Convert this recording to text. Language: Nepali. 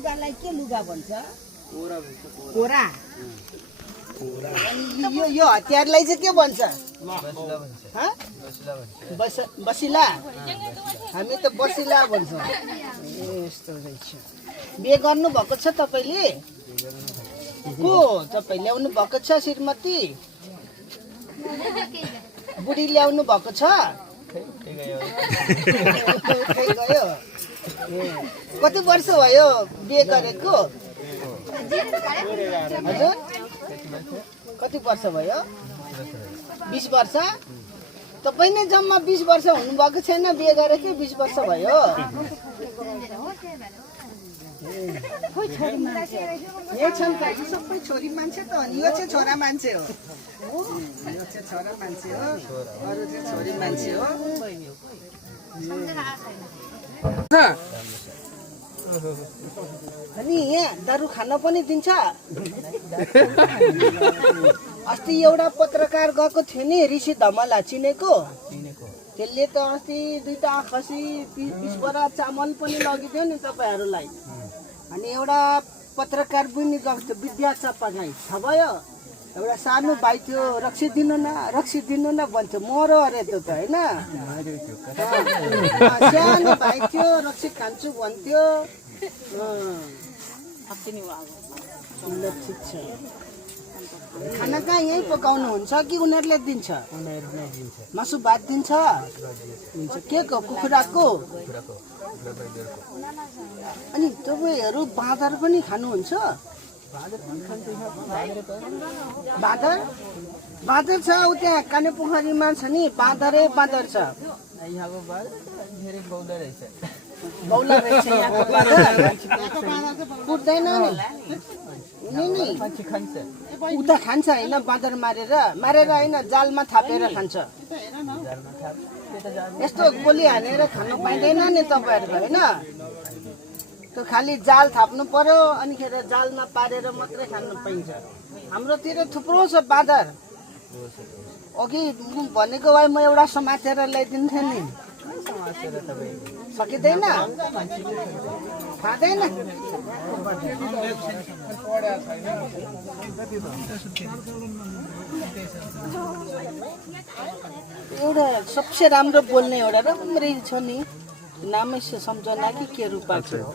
लुगालाई के लुगा भन्छ? कोरा। यो हतियारलाई चाहिँ के भन्छ? बसिला। हामी त बसिला भन्छौँ। यस्तो रहेछ। बिहे गर्नु भएको छ तपाईले? को तपाईँ ल्याउनु भएको छ श्रीमती? बुढी ल्याउनु भएको छ? गयो। कति वर्ष भयो बिहे गरेको? हजुर कति वर्ष भयो? 20 वर्ष। तपाईँ नै जम्मा 20 वर्ष हुनुभएको छैन बिहे गरेकै 20 वर्ष भयो। यहाँ छन् त सबै छोरी मान्छे त अनि यो चाहिँ छोरा मान्छे हो। यो चाहिँ छोरा मान्छे हो, अरू चाहिँ छोरी मान्छे हो। अनि यहाँ दारू खान पनि दिन्छ? अस्ति एउटा पत्रकार गएको थियो नि ऋषि धमला, चिनेको? त्यसले त अस्ति 2टा खसी 20 बोरा चामल पनि लगिदियो नि तपाईँहरूलाई। अनि एउटा पत्रकार पनि गएको थियो विद्या चप्पागाई, थाहा भयो? एउटा सानो भाइ थियो, रक्सी दिनु न भन्थ्यो, मरो अरे त्यो त होइन? सानो भाइ थियो, रक्सी खान्छु भन्थ्यो। ठिक छ। खाना कहाँ यहीँ पकाउनुहुन्छ कि उनीहरूले दिन्छ? मासु भात दिन्छ? हुन्छ। के को? कुखुराको? अनि तपाईँहरू बाँदर पनि खानुहुन्छ? बाँदर छ त्यहाँ काने पोखरीमा छ नि, बाँदरै बाँदर छ। बौला रहेछ यहाँको बाँदर। उठ्दैन नि उता खान्छ होइन? बाँदर मारेर होइन, जालमा थापेर खान्छ। यस्तो गोली हानेर खानु पाइँदैन नि तपाईँहरूको होइन? त्यो खालि जाल थाप्नु पर्यो, अनिखेर जालमा पारेर मात्रै खानु पाइन्छ। हाम्रोतिर थुप्रो छ बाँदर। अघि भनेको भए म एउटा समातेर ल्याइदिन्थेँ नि। सकिँदैन? खाँदैन? एउटा सबसे राम्रो बोल्ने एउटा राम्रै छ नि, नामै सम्झना कि के रूपा थियो?